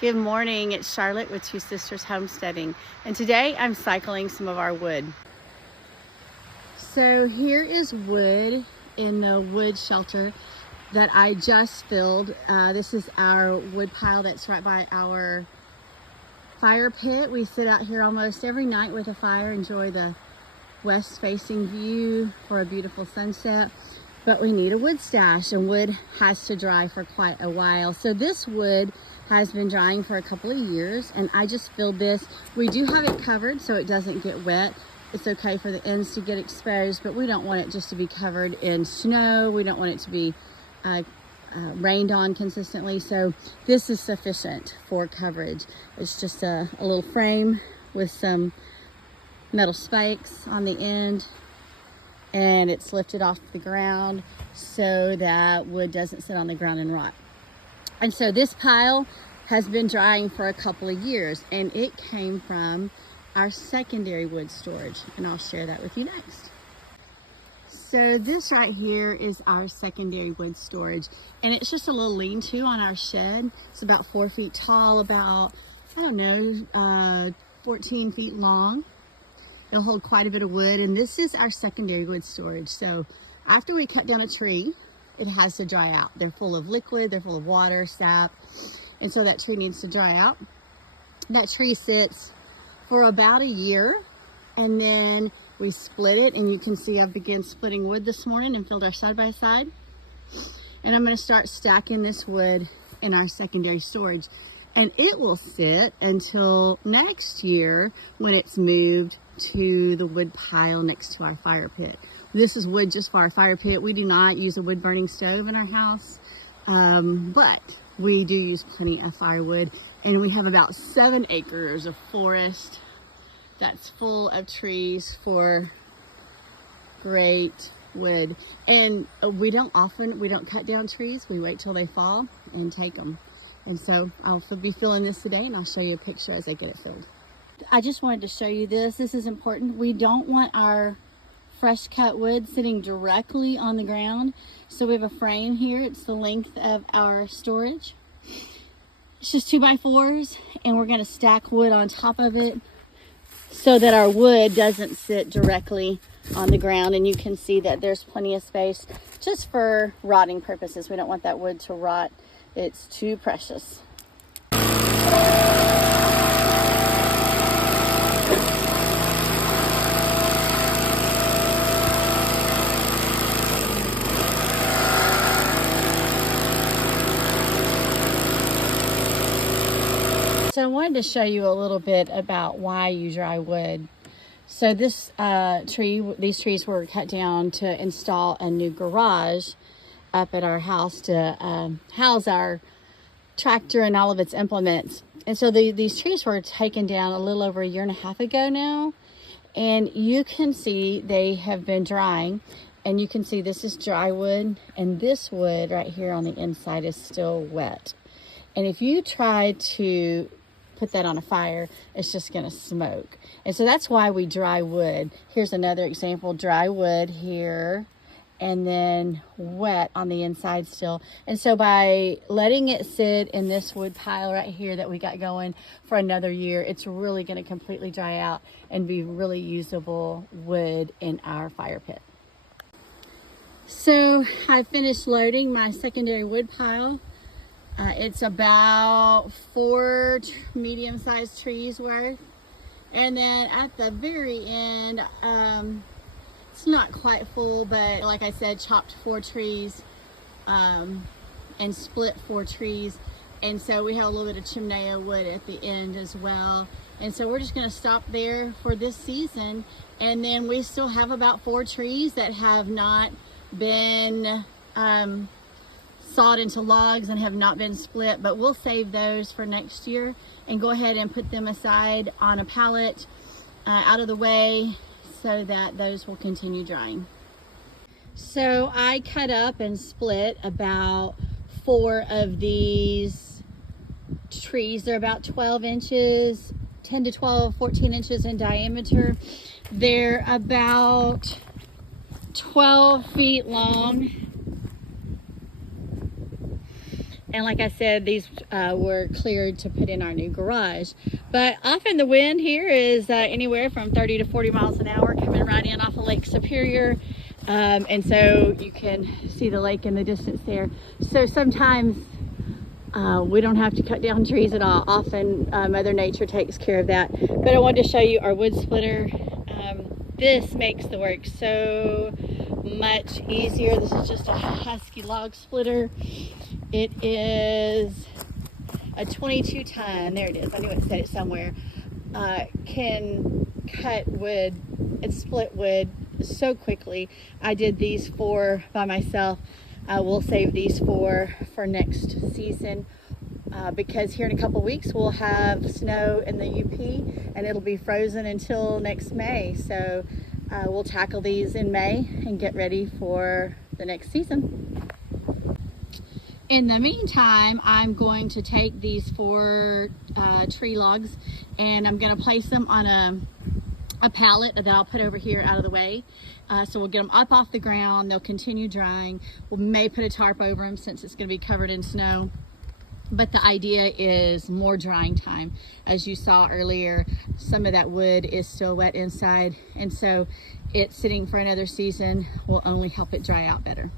Good morning, it's Charlotte with Two Sisters Homesteading, and today I'm cycling some of our wood. So here is wood in the wood shelter that I just filled. This is our wood pile that's right by our fire pit. We sit out here almost every night with a fire, enjoy the west facing view for a beautiful sunset. But we need a wood stash, and wood has to dry for quite a while. So this wood has been drying for a couple of years, and I just filled this. We do have it covered so it doesn't get wet. It's okay for the ends to get exposed, but we don't want it just to be covered in snow. We don't want it to be rained on consistently. So this is sufficient for coverage. It's just a little frame with some metal spikes on the end, and it's lifted off the ground so that wood doesn't sit on the ground and rot. And so this pile has been drying for a couple of years, and it came from our secondary wood storage, and I'll share that with you next. So this right here is our secondary wood storage, and it's just a little lean-to on our shed. It's about 4 feet tall, about, 14 feet long. It'll hold quite a bit of wood, and this is our secondary wood storage. So after we cut down a tree, it has to dry out. They're full of liquid, they're full of water, sap, and so that tree needs to dry out. That tree sits for about a year, and then we split it, and you can see I've begun splitting wood this morning and filled our side-by-side. And I'm gonna start stacking this wood in our secondary storage, and it will sit until next year when it's moved to the wood pile next to our fire pit. This is wood just for our fire pit. We do not use a wood burning stove in our house, but we do use plenty of firewood, and we have about 7 acres of forest that's full of trees for great wood. And we don't cut down trees. We wait till they fall and take them. And so I'll be filling this today, and I'll show you a picture as I get it filled. I just wanted to show you this. This is important. We don't want our fresh cut wood sitting directly on the ground. So we have a frame here. It's the length of our storage. It's just 2x4s, and we're going to stack wood on top of it so that our wood doesn't sit directly on the ground. And you can see that there's plenty of space just for rotting purposes. We don't want that wood to rot. It's too precious. So I wanted to show you a little bit about why you dry wood. So these trees were cut down to install a new garage up at our house to house our tractor and all of its implements. And so these trees were taken down a little over 1.5 years ago now, and you can see they have been drying. And you can see this is dry wood, and this wood right here on the inside is still wet. And if you try to put that on a fire, it's just gonna smoke. And so that's why we dry wood. Here's another example, dry wood here, and then wet on the inside still. And so by letting it sit in this wood pile right here that we got going for another year, it's really gonna completely dry out and be really usable wood in our fire pit. So I finished loading my secondary wood pile. It's about 4 medium-sized trees worth. And then at the very end, it's not quite full, but like I said, chopped 4 trees and split 4 trees. And so we have a little bit of chimenea wood at the end as well. And so we're just gonna stop there for this season. And then we still have about 4 trees that have not been sawed into logs and have not been split, but we'll save those for next year and go ahead and put them aside on a pallet out of the way so that those will continue drying. So I cut up and split about 4 of these trees. They're about 12 inches, 10 to 12, 14 inches in diameter. They're about 12 feet long. And like I said, these were cleared to put in our new garage. But often the wind here is anywhere from 30 to 40 miles an hour coming right in off of Lake Superior. And so you can see the lake in the distance there. So sometimes we don't have to cut down trees at all. Often Mother Nature takes care of that. But I wanted to show you our wood splitter. This makes the work so much easier. This is just a Husky log splitter. It is a 22 ton, there it is, I knew it said it somewhere. Can cut wood and split wood so quickly. I did these 4 by myself. We'll save these 4 for next season because here in a couple weeks we'll have snow in the UP and it'll be frozen until next May. So we'll tackle these in May and get ready for the next season. In the meantime, I'm going to take these 4 tree logs and I'm going to place them on a pallet that I'll put over here out of the way. So we'll get them up off the ground. They'll continue drying. We may put a tarp over them since it's going to be covered in snow. But the idea is more drying time. As you saw earlier, some of that wood is still wet inside. And so it sitting for another season will only help it dry out better.